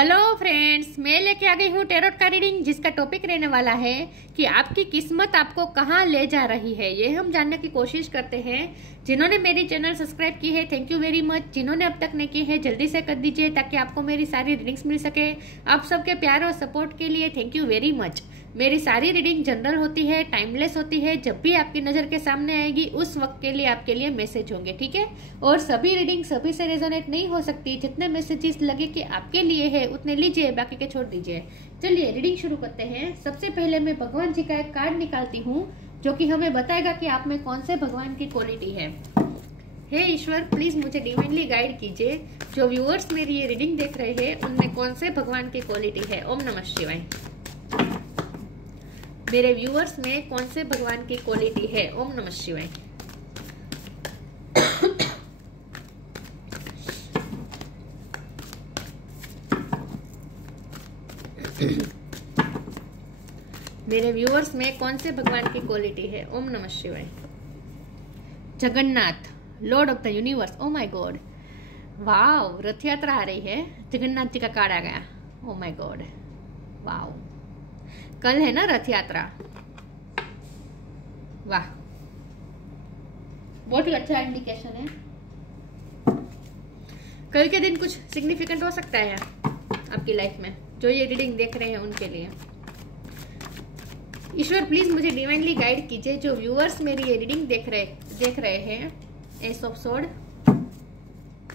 Hello friends, मैं लेके आ गई हूँ टैरोट का रीडिंग, जिसका टॉपिक रहने वाला है कि आपकी किस्मत आपको कहाँ ले जा रही है। ये हम जानने की कोशिश करते हैं। जिन्होंने मेरी चैनल सब्सक्राइब की है, थैंक यू वेरी मच। जिन्होंने अब तक नहीं की है, जल्दी से कर दीजिए ताकि आपको मेरी सारी रीडिंग्स मिल सके। आप सबके प्यार और सपोर्ट के लिए थैंक यू वेरी मच। मेरी सारी रीडिंग जनरल होती है, टाइमलेस होती है। जब भी आपकी नज़र के सामने आएगी उस वक्त के लिए आपके लिए मैसेज होंगे, ठीक है। और सभी रीडिंग सभी से रेजोनेट नहीं हो सकती। जितने मैसेजेस लगे कि आपके लिए है उतने लीजिए, बाकी के छोड़ दीजिए। चलिए रीडिंग शुरू करते हैं। सबसे पहले मैं भगवान जी का एक कार्ड निकालती हूँ जो कि हमें बताएगा कि आप में कौन से भगवान की क्वालिटी है। हे ईश्वर, प्लीज मुझे डिवाइनली गाइड कीजिए। जो व्यूअर्स मेरी ये रीडिंग देख रहे हैं उनमें कौन से भगवान की क्वालिटी है। ओम नमः शिवाय। मेरे व्यूअर्स में कौन से भगवान की क्वालिटी है। ओम नमः शिवाय। मेरे व्यूअर्स में कौन से भगवान की क्वालिटी है। ओम नमः शिवाय। Jagannath, lord of the universe. Oh my god, wow, Rath Yatra आ रही है। जगन्नाथ जी का कार्ड आ गया। ओ माय गॉड, वाव, कल है ना रथ यात्रा। वाह, बहुत ही अच्छा इंडिकेशन है। कल के दिन कुछ सिग्निफिकेंट हो सकता है आपकी लाइफ में। जो ये रीडिंग देख रहे हैं उनके लिए ईश्वर प्लीज मुझे डिवाइनली गाइड कीजिए। जो व्यूअर्स मेरी ये रीडिंग देख रहे हैं, एस ऑफ स्वॉर्ड,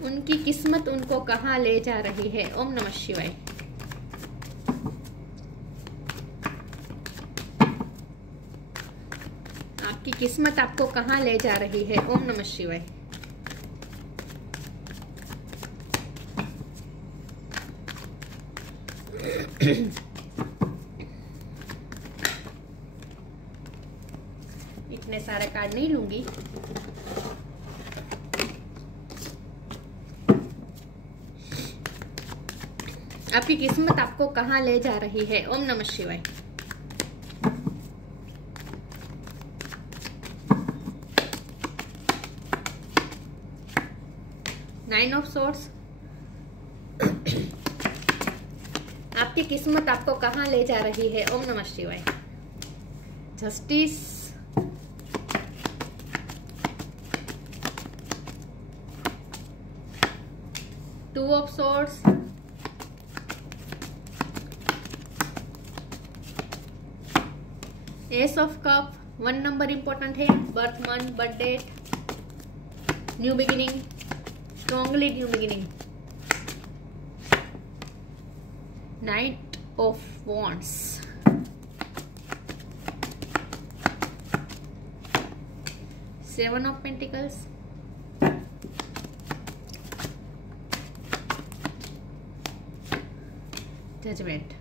उनकी किस्मत उनको कहाँ ले जा रही है। ओम नमः शिवाय। आपकी किस्मत आपको कहाँ ले जा रही है। ओम नमः शिवाय। इतने सारे कार्ड नहीं लूंगी। आपकी किस्मत आपको कहाँ ले जा रही है। ओम नमः शिवाय। नाइन ऑफ सोर्ड्स, आपकी किस्मत आपको कहाँ ले जा रही है। ओम नमः शिवाय। Justice, two of swords, ace of cups. 1 number important है। Birth month, birth date, new beginning, strongly new beginning. Knight of wands, seven of pentacles, judgement.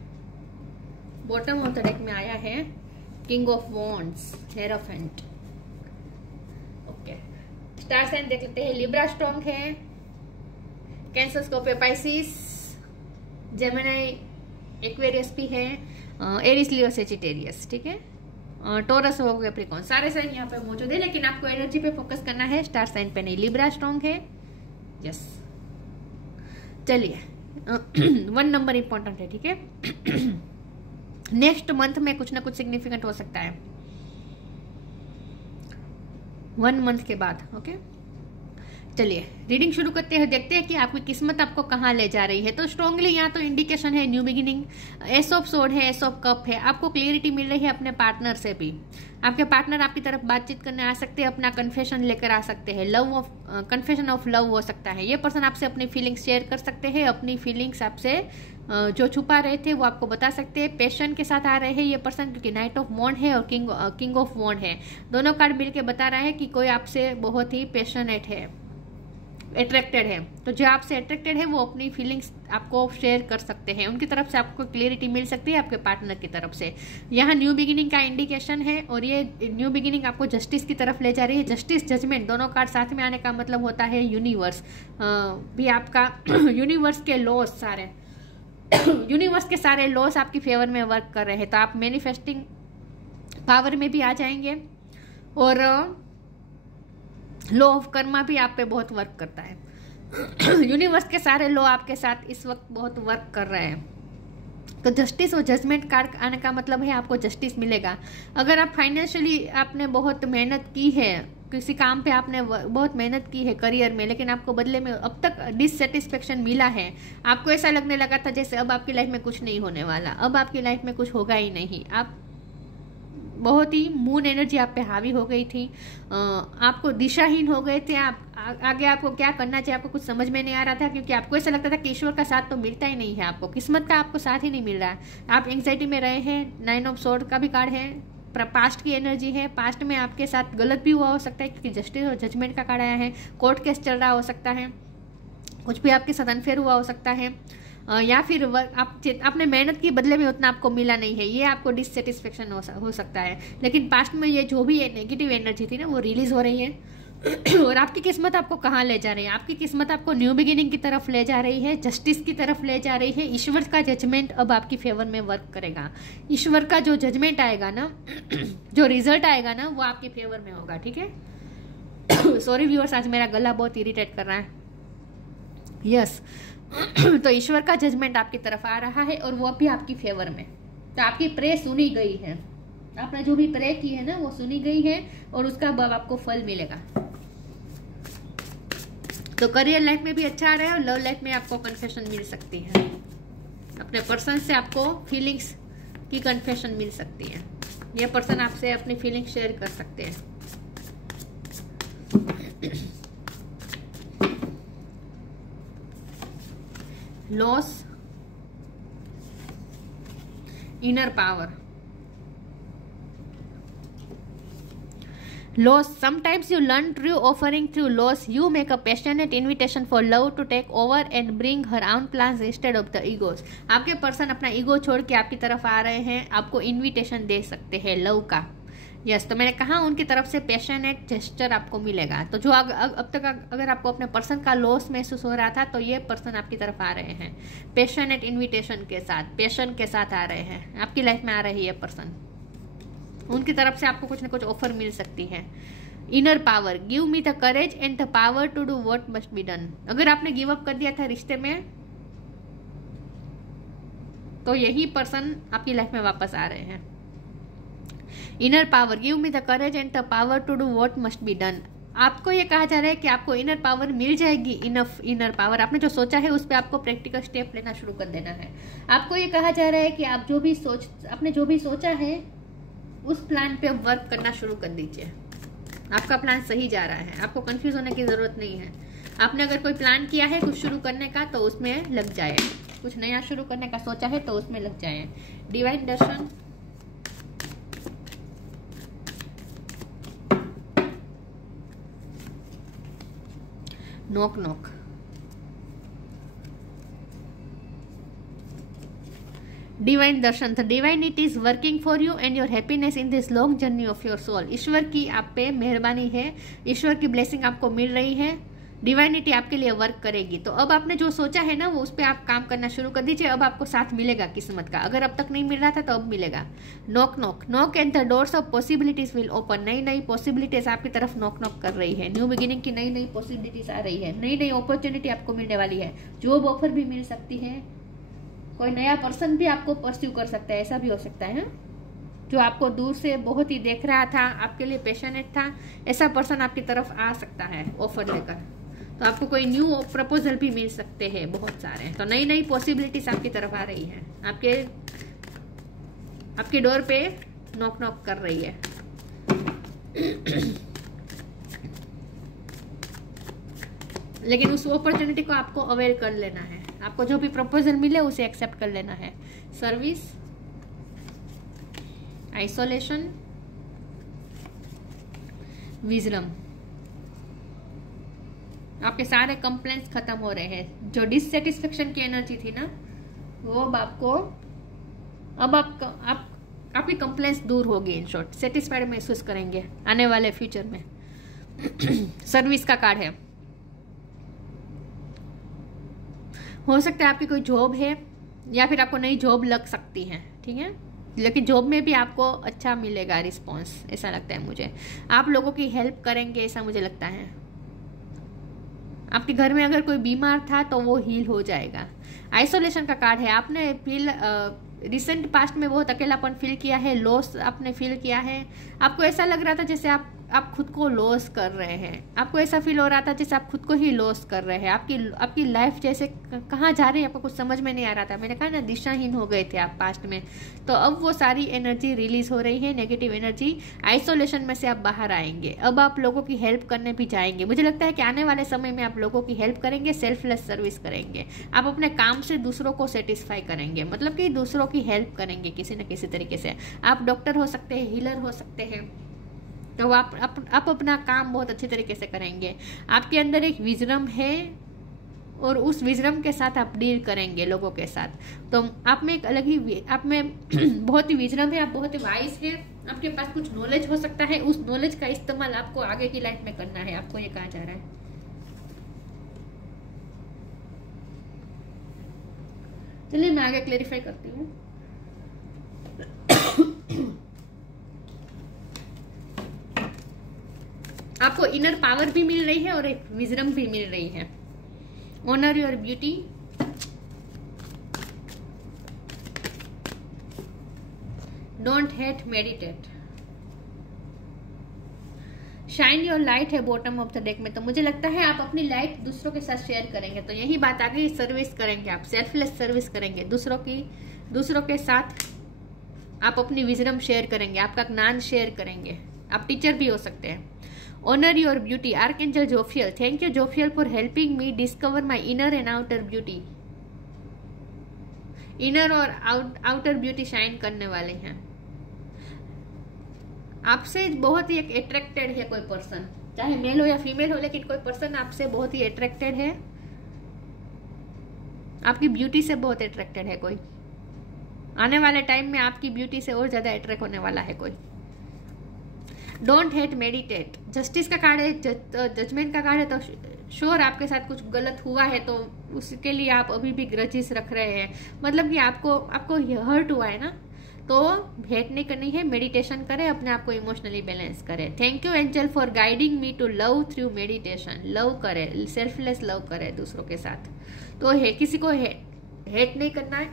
Bottom of the deck में आया है king of wands, hierophant. Okay, star sign देख लेते हैं। Libra strong है, Cancer, Scorpio, Pisces, Gemini, Aquarius भी है, Eris, लियो, Sagittarius, ठीक है। टॉरस हो, कैप्रिकॉर्न, सारे साइन यहाँ पे मौजूद है, लेकिन आपको एनर्जी पे फोकस करना है, स्टार साइन पे नहीं। लिब्रा स्ट्रॉन्ग है, यस। चलिए 1 नंबर इंपॉर्टेंट है, ठीक है। नेक्स्ट मंथ में कुछ ना कुछ सिग्निफिकेंट हो सकता है 1 मंथ के बाद। ओके, चलिए रीडिंग शुरू करते हैं। देखते हैं कि आपकी किस्मत आपको कहाँ ले जा रही है। तो स्ट्रांगली यहाँ तो इंडिकेशन है new beginning, S of sword है, एस ऑफ कप है। आपको क्लियरिटी मिल रही है अपने पार्टनर से भी। आपके पार्टनर आपकी तरफ बातचीत करने आ सकते हैं, अपना कन्फेशन लेकर आ सकते हैं। कन्फेशन ऑफ लव हो सकता है। ये पर्सन आपसे अपनी फीलिंग्स शेयर कर सकते हैं। अपनी फीलिंग्स आपसे जो छुपा रहे थे वो आपको बता सकते हैं। पैशन के साथ आ रहे हैं ये पर्सन, क्योंकि नाइट ऑफ वॉन्ड है और किंग ऑफ वॉन्ड है। दोनों कार्ड मिलकर बता रहा है कि कोई आपसे बहुत ही पैशनेट है, अट्रैक्टेड है। तो जो आपसे अट्रैक्टेड है वो अपनी फीलिंग्स आपको शेयर कर सकते हैं। उनकी तरफ से आपको क्लियरिटी मिल सकती है, आपके पार्टनर की तरफ से। यहाँ न्यू बिगिनिंग का इंडिकेशन है और ये न्यू बिगिनिंग आपको जस्टिस की तरफ ले जा रही है। जस्टिस, जजमेंट, दोनों कार्ड साथ में आने का मतलब होता है यूनिवर्स भी आपका यूनिवर्स के लॉस सारे यूनिवर्स के सारे लॉस आपकी फेवर में वर्क कर रहे हैं। तो आप मैनिफेस्टिंग पावर में भी आ जाएंगे और लॉ ऑफ कर्मा भी आप पे बहुत वर्क करता है। यूनिवर्स के सारे लॉ आपके साथ इस वक्त बहुत वर्क कर रहे हैं। तो जस्टिस और जजमेंट कार्ड आने का मतलब है आपको जस्टिस मिलेगा। अगर आप फाइनेंशियली आपने बहुत मेहनत की है, किसी काम पे आपने बहुत मेहनत की है करियर में, लेकिन आपको बदले में अब तक डिससेटिस्फेक्शन मिला है, आपको ऐसा लगने लगा था जैसे अब आपकी लाइफ में कुछ नहीं होने वाला, अब आपकी लाइफ में कुछ होगा ही नहीं, आप बहुत ही मून एनर्जी आप पे हावी हो गई थी, आपको दिशाहीन हो गए थे, आप आगे आपको क्या करना चाहिए आपको कुछ समझ में नहीं आ रहा था, क्योंकि आपको ऐसा लगता था कि ईश्वर का साथ तो मिलता ही नहीं है, आपको किस्मत का आपको साथ ही नहीं मिल रहा है, आप एंग्जाइटी में रहे हैं। 9 ऑफ स्वॉर्ड का भी कार्ड है, पास्ट की एनर्जी है, पास्ट में आपके साथ गलत भी हुआ हो सकता है क्योंकि जस्टिस और जजमेंट का कार्ड आया है, कोर्ट केस चल रहा हो सकता है, कुछ भी आपके साथ अनफेयर हुआ हो सकता है, या फिर आपने मेहनत की बदले में उतना आपको मिला नहीं है, ये आपको डिससेटिस्फेक्शन हो सकता है। लेकिन पास्ट में ये जो भी नेगेटिव एनर्जी थी ना वो रिलीज हो रही है और आपकी किस्मत आपको कहाँ ले जा रही है, आपकी किस्मत आपको न्यू बिगिनिंग की तरफ ले जा रही है, जस्टिस की तरफ ले जा रही है। ईश्वर का जजमेंट अब आपकी फेवर में वर्क करेगा, ईश्वर का जो जजमेंट आएगा ना जो रिजल्ट आएगा ना वो आपके फेवर में होगा, ठीक है। सॉरी व्यूअर्स, आज मेरा गला बहुत इरिटेट कर रहा है। यस तो ईश्वर का जजमेंट आपकी तरफ आ रहा है और वो भी आपकी फेवर में। तो आपकी प्रे सुनी गई है, आपने जो भी प्रे की है ना वो सुनी गई है और उसका अब आपको फल मिलेगा। तो करियर लाइफ में भी अच्छा आ रहा है और लव लाइफ में आपको कन्फेशन मिल सकती है, अपने पर्सन से आपको फीलिंग्स की कन्फेशन मिल सकती है, यह पर्सन आपसे अपनी फीलिंग शेयर कर सकते हैं। Loss, inner power, loss. Sometimes you learn true offering through loss. You make a passionate invitation for love to take over and bring her own plans instead of the egos. आपके person अपना ego छोड़ के आपकी तरफ आ रहे हैं, आपको invitation दे सकते हैं लव का। यस, तो मैंने कहा उनकी तरफ से पैशनेट जेस्चर आपको मिलेगा। तो जो अब तक अगर आपको अपने पर्सन का लॉस महसूस हो रहा था तो ये पर्सन आपकी तरफ आ रहे हैं पैशनेट इनविटेशन के साथ, पैशन के साथ आ रहे हैं, आपकी लाइफ में आ रही है पर्सन, उनकी तरफ से आपको कुछ ना कुछ ऑफर मिल सकती है। Inner power, give me the courage and the power to do what must be done. अगर आपने गिव अप कर दिया था रिश्ते में तो यही पर्सन आपकी लाइफ में वापस आ रहे हैं। Inner power, give me the courage and the power to do what must be done. आपको ये कहा जा रहा है कि आपको इनर पावर मिल जाएगी, इनफ इनर पावर। आपने जो सोचा है उस पर आपको प्रैक्टिकल स्टेप लेना शुरू कर देना है। आपको ये कहा जा रहा है कि आप आपने जो भी सोचा है उस प्लान पे वर्क करना शुरू कर दीजिए। आपका प्लान सही जा रहा है, आपको कंफ्यूज होने की जरूरत नहीं है। आपने अगर कोई प्लान किया है कुछ शुरू करने का तो उसमें लग जाए, कुछ नया शुरू करने का सोचा है तो उसमें लग जाए। Divine darshan, knock knock, divine darshan. The divinity is working for you and your happiness in this long journey of your soul. ईश्वर की आप पे मेहरबानी है, ईश्वर की ब्लेसिंग आपको मिल रही है, डिवाइनिटी आपके लिए वर्क करेगी। तो अब आपने जो सोचा है ना वो उस पर आप काम करना शुरू कर दीजिए। अब आपको साथ मिलेगा किस्मत का, अगर अब तक नहीं मिल रहा था तो अब मिलेगा। Knock knock, knock and the doors of possibilities will open. नई नई पॉसिबिलिटीज आपकी तरफ नॉक नॉक कर रही है, न्यू बिगिनिंग की नई नई पॉसिबिलिटीज आ रही है, नई नई अपॉर्चुनिटी आपको मिलने वाली है। जॉब ऑफर भी मिल सकती है, कोई नया पर्सन भी आपको परस्यू कर सकता है, ऐसा भी हो सकता है जो आपको दूर से बहुत ही देख रहा था, आपके लिए पैशनेट था, ऐसा पर्सन आपकी तरफ आ सकता है ऑफर लेकर। तो आपको कोई न्यू प्रपोजल भी मिल सकते हैं बहुत सारे। तो नई नई पॉसिबिलिटीज आपकी तरफ आ रही है, आपके डोर पे नॉक नॉक कर रही है। लेकिन उस अपॉर्चुनिटी को आपको अवेल कर लेना है, आपको जो भी प्रपोजल मिले उसे एक्सेप्ट कर लेना है। Service, isolation, wisdom. आपके सारे कंप्लेंट्स खत्म हो रहे हैं, जो डिससेटिस्फेक्शन की एनर्जी थी ना वो अब आपकी कंप्लेंट्स दूर होगी। इन शॉर्ट सेटिस्फाइड महसूस करेंगे आने वाले फ्यूचर में। सर्विस का कार्ड है, हो सकता है आपकी कोई जॉब है या फिर आपको नई जॉब लग सकती है, ठीक है, लेकिन जॉब में भी आपको अच्छा मिलेगा रिस्पॉन्स, ऐसा लगता है मुझे। आप लोगों की हेल्प करेंगे ऐसा मुझे लगता है, आपके घर में अगर कोई बीमार था तो वो हील हो जाएगा। आइसोलेशन का कार्ड है, आपने फील रिसेंट पास्ट में बहुत अकेलापन फील किया है, लॉस आपने फील किया है, आपको ऐसा लग रहा था जैसे आप खुद को लॉस कर रहे हैं, आपको ऐसा फील हो रहा था जैसे आप खुद को ही लॉस कर रहे हैं, आपकी लाइफ जैसे कहाँ जा रही है आपको कुछ समझ में नहीं आ रहा था। मैंने कहा ना, दिशाहीन हो गए थे आप पास्ट में। तो अब वो सारी एनर्जी रिलीज हो रही है, नेगेटिव एनर्जी। आइसोलेशन में से आप बाहर आएंगे, अब आप लोगों की हेल्प करने भी जाएंगे। मुझे लगता है कि आने वाले समय में आप लोगों की हेल्प करेंगे, सेल्फलेस सर्विस करेंगे, आप अपने काम से दूसरों को सेटिस्फाई करेंगे, मतलब कि दूसरों की हेल्प करेंगे किसी न किसी तरीके से। आप डॉक्टर हो सकते हैं, हीलर हो सकते हैं, तो आप अपना काम बहुत अच्छे तरीके से करेंगे। आपके अंदर एक विजडम है और उस विजडम के साथ आप डील करेंगे लोगों के साथ। तो आप में एक अलग ही, आप में बहुत ही विजडम है, आप बहुत ही वाइज है, आपके पास कुछ नॉलेज हो सकता है, उस नॉलेज का इस्तेमाल आपको आगे की लाइफ में करना है, आपको ये कहा जा रहा है। चलिए मैं आगे क्लेरिफाई करती हूँ। आपको इनर पावर भी मिल रही है और एक विजडम भी मिल रही है। Honour your beauty, don't hate, meditate, shine your light है बॉटम ऑफ द डेक में। तो मुझे लगता है आप अपनी लाइट दूसरों के साथ शेयर करेंगे, तो यही बात आ गई, सर्विस करेंगे आप, सेल्फलेस सर्विस करेंगे दूसरों के साथ। आप अपनी विजडम शेयर करेंगे, आपका ज्ञान शेयर करेंगे, आप टीचर भी हो सकते हैं। Honour your beauty, archangel Jophiel, thank you Jophiel for helping me discover my inner and outer beauty. Inner और आउटर ब्यूटी शाइन करने वाले हैं। आपसे बहुत ही एक अट्रैक्टेड है कोई पर्सन, चाहे मेल हो या फीमेल हो, लेकिन कोई पर्सन आपसे बहुत ही अट्रैक्टेड है, आपकी ब्यूटी से बहुत अट्रैक्टेड है कोई। आने वाले टाइम में आपकी ब्यूटी से और ज्यादा अट्रैक्ट होने वाला है कोई। डोंट हेट, मेडिटेट, जस्टिस का कार्ड है, जजमेंट का कार्ड है। तो श्योर आपके साथ कुछ गलत हुआ है, तो उसके लिए आप अभी भी ग्रजेस रख रहे हैं, मतलब कि आपको हर्ट हुआ है ना, तो हेट नहीं करनी है, मेडिटेशन करें, अपने आप को इमोशनली बैलेंस करें। Thank you angel for guiding me to love through meditation, love करें, सेल्फलेस लव करें दूसरों के साथ। तो किसी को हेट नहीं करना है,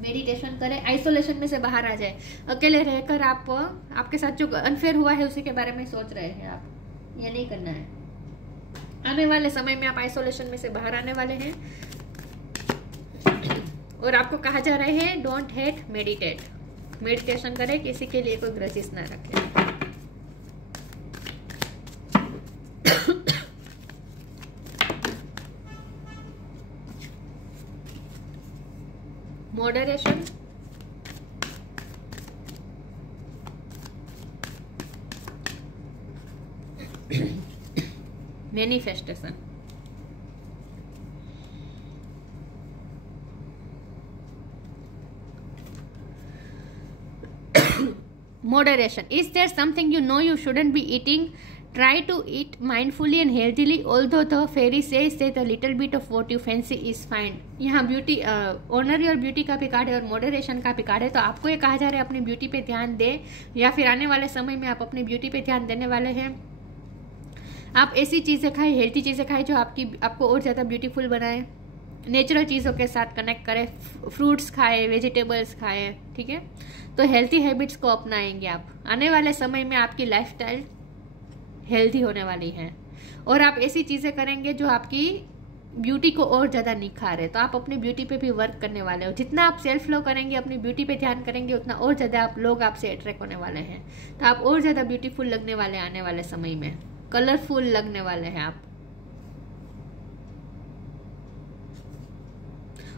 मेडिटेशन करें, आइसोलेशन में से बाहर आ जाए। अकेले रहकर आपके साथ जो अनफेयर हुआ है उसी के बारे में सोच रहे हैं आप, ये नहीं करना है। आने वाले समय में आप आइसोलेशन में से बाहर आने वाले हैं और आपको कहा जा रहा है डोंट हेट, मेडिटेट, मेडिटेशन करें, किसी के लिए कोई ग्रजेस ना रखें। Moderation, manifestation, moderation, is there something you know you shouldn't be eating? Try to eat mindfully and healthily, although the fairy says that a little bit of what you fancy is fine. यहाँ beauty, honour your beauty का भी card है और moderation का भी card है। तो आपको ये कहा जा रहा है अपनी ब्यूटी पे ध्यान दे, या फिर आने वाले समय में आप अपनी ब्यूटी पे ध्यान देने वाले हैं। आप ऐसी चीज़ें खाएं, हेल्थी चीज़ें खाएं जो आपको और ज़्यादा ब्यूटीफुल बनाए, नेचुरल चीज़ों के साथ कनेक्ट करें, फ्रूट्स खाएं, वेजिटेबल्स खाएं, ठीक है। तो हेल्थी हैबिट्स को अपनाएंगे आप। आने वाले समय में आपकी लाइफस्टाइल हेल्थी होने वाली है और आप ऐसी चीज़ें करेंगे जो आपकी ब्यूटी को और ज़्यादा निखारे। तो आप अपनी ब्यूटी पे भी वर्क करने वाले हो। जितना आप सेल्फ लव करेंगे, अपनी ब्यूटी पे ध्यान करेंगे, उतना और ज़्यादा लोग आपसे अट्रैक्ट होने वाले हैं। तो आप और ज़्यादा ब्यूटीफुल लगने वाले आने वाले समय में, कलरफुल लगने वाले हैं आप।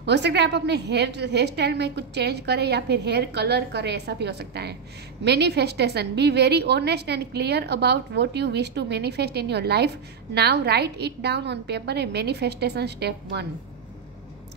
हो सकता है आप अपने हेयर स्टाइल में कुछ चेंज करें या फिर हेयर कलर करें, ऐसा भी हो सकता है। Manifestation, be very honest and clear about what you wish to manifest in your life. Now write it down on paper a manifestation step 1।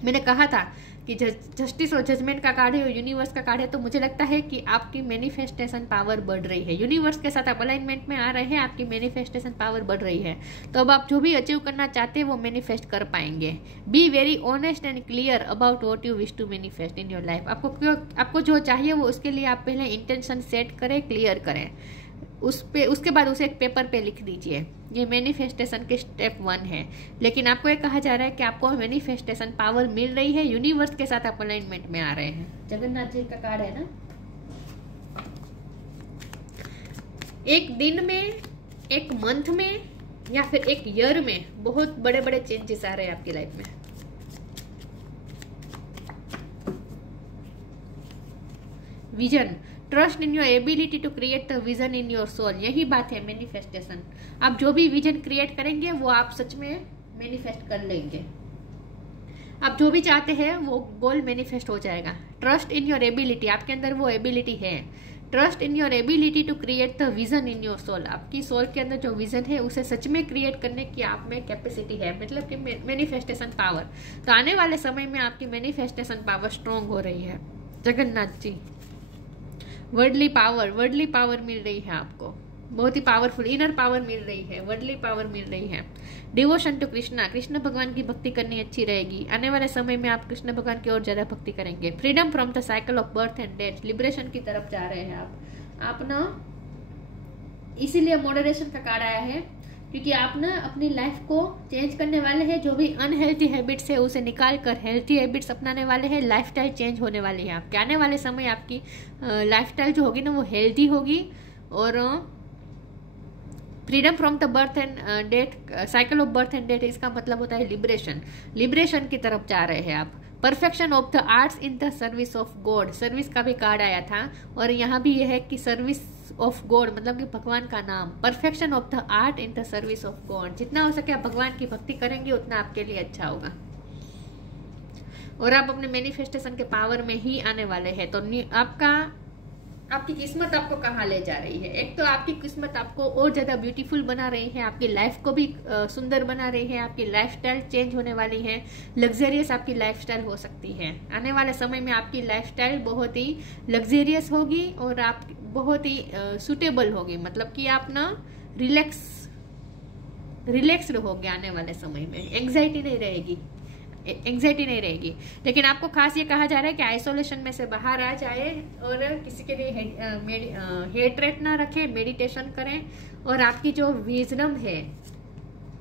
मैंने कहा था कि जस्टिस और जजमेंट का कार्ड है और यूनिवर्स का कार्ड है, तो मुझे लगता है कि आपकी मैनिफेस्टेशन पावर बढ़ रही है। यूनिवर्स के साथ आप अलाइनमेंट में आ रहे हैं, आपकी मैनिफेस्टेशन पावर बढ़ रही है। तो अब आप जो भी अचीव करना चाहते हैं वो मैनिफेस्ट कर पाएंगे। Be very honest and clear about what you wish to manifest in your life. आपको जो चाहिए वो उसके लिए आप पहले इंटेंशन सेट करें, क्लियर करें, उसके बाद उसे एक पेपर पे लिख दीजिए। ये मैनिफेस्टेशन के स्टेप 1 है। लेकिन आपको ये कहा जा रहा है कि आपको मैनिफेस्टेशन पावर मिल रही है, यूनिवर्स के साथ आप अलाइनमेंट में आ रहे हैं। जगन्नाथ जी का कार्ड है ना। एक दिन में, एक मंथ में या फिर एक ईयर में बहुत बड़े बड़े चेंजेस आ रहे हैं आपकी लाइफ में। Vision, trust in your ability to create the vision in your soul. यही बात है मैनिफेस्टेशन। आप जो भी विजन क्रिएट करेंगे वो आप सच में मैनिफेस्ट कर लेंगे। आप जो भी चाहते हैं वो गोल मैनिफेस्ट हो जाएगा। ट्रस्ट इन योर एबिलिटी, आपके अंदर वो एबिलिटी है। Trust in your ability to create the vision in your soul. आपकी सोल के अंदर जो विजन है उसे सच में क्रिएट करने की आप में कैपेसिटी है, मतलब कि मैनिफेस्टेशन पावर। तो आने वाले समय में आपकी मैनिफेस्टेशन पावर स्ट्रॉन्ग हो रही है। जगन्नाथ जी, वर्डली पावर मिल रही है आपको, बहुत ही पावरफुल इनर पावर मिल रही है, वर्डली पावर मिल रही है। डिवोशन टू कृष्णा, कृष्ण भगवान की भक्ति करनी अच्छी रहेगी। आने वाले समय में आप कृष्ण भगवान की ओर ज्यादा भक्ति करेंगे। Freedom from the cycle of birth and death, liberation की तरफ जा रहे हैं आप ना। इसीलिए मॉडरेशन का कार्ड आया है क्योंकि आप ना अपनी लाइफ को चेंज करने वाले हैं। जो भी अनहेल्थी हैबिट्स है उसे निकाल कर हेल्थी हैबिट्स अपनाने वाले हैं। लाइफस्टाइल चेंज होने वाली है आपके। आने वाले समय आपकी लाइफस्टाइल जो होगी ना वो हेल्थी होगी। और freedom from the birth and death, cycle of birth and death, इसका मतलब होता है लिबरेशन की तरफ जा रहे हैं आप। Perfection of the arts in the service of God, service का भी कार्ड आया था और यहाँ भी यह है कि सर्विस ऑफ गॉड मतलब कि भगवान का नाम। Perfection of the art in the service of God, जितना हो सके आप भगवान की भक्ति करेंगे उतना आपके लिए अच्छा होगा और आप अपने मैनिफेस्टेशन के पावर में ही आने वाले हैं। तो आपकी किस्मत आपको कहाँ ले जा रही है? एक तो आपकी किस्मत आपको और ज्यादा ब्यूटीफुल बना रही है, आपकी लाइफ को भी सुंदर बना रही है, आपकी लाइफस्टाइल चेंज होने वाली है, लग्जरियस आपकी लाइफस्टाइल हो सकती है। आने वाले समय में आपकी लाइफस्टाइल बहुत ही लग्जरियस होगी और आप बहुत ही सुटेबल होगी, मतलब कि आप ना रिलैक्स्ड होगे आने वाले समय में। एंग्जाइटी नहीं रहेगी। लेकिन आपको खास ये कहा जा रहा है कि आइसोलेशन में से बाहर आ जाए और किसी के लिए हेट्रेट ना रखें, मेडिटेशन करें और आपकी जो विजडम है,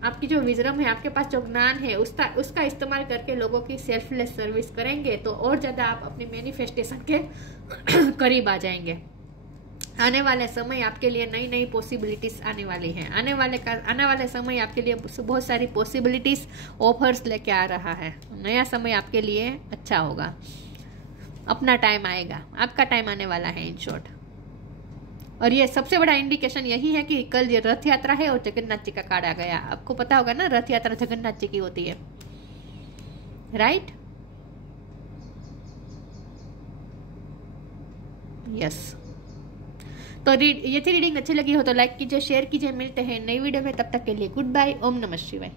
आपके पास जो ज्ञान है उसका इस्तेमाल करके लोगों की सेल्फलेस सर्विस करेंगे तो और ज्यादा आप अपनी मैनिफेस्टेशन के करीब आ जाएंगे। आने वाले समय आपके लिए नई नई पॉसिबिलिटीज आने वाली हैं। आने वाले समय आपके लिए बहुत सारी पॉसिबिलिटीज ऑफर्स लेके आ रहा है। नया समय आपके लिए अच्छा होगा। अपना टाइम आएगा, आपका टाइम आने वाला है इन शॉर्ट। और ये सबसे बड़ा इंडिकेशन यही है कि कल ये रथ यात्रा है और जगन्नाथ जी का कार्ड आ गया। आपको पता होगा ना रथ यात्रा जगन्नाथ जी की होती है, राइट? यस। तो ये थी रीडिंग। अच्छी लगी हो तो लाइक कीजिए, शेयर कीजिए। मिलते हैं नई वीडियो में, तब तक के लिए गुड बाय। ओम नमः शिवाय।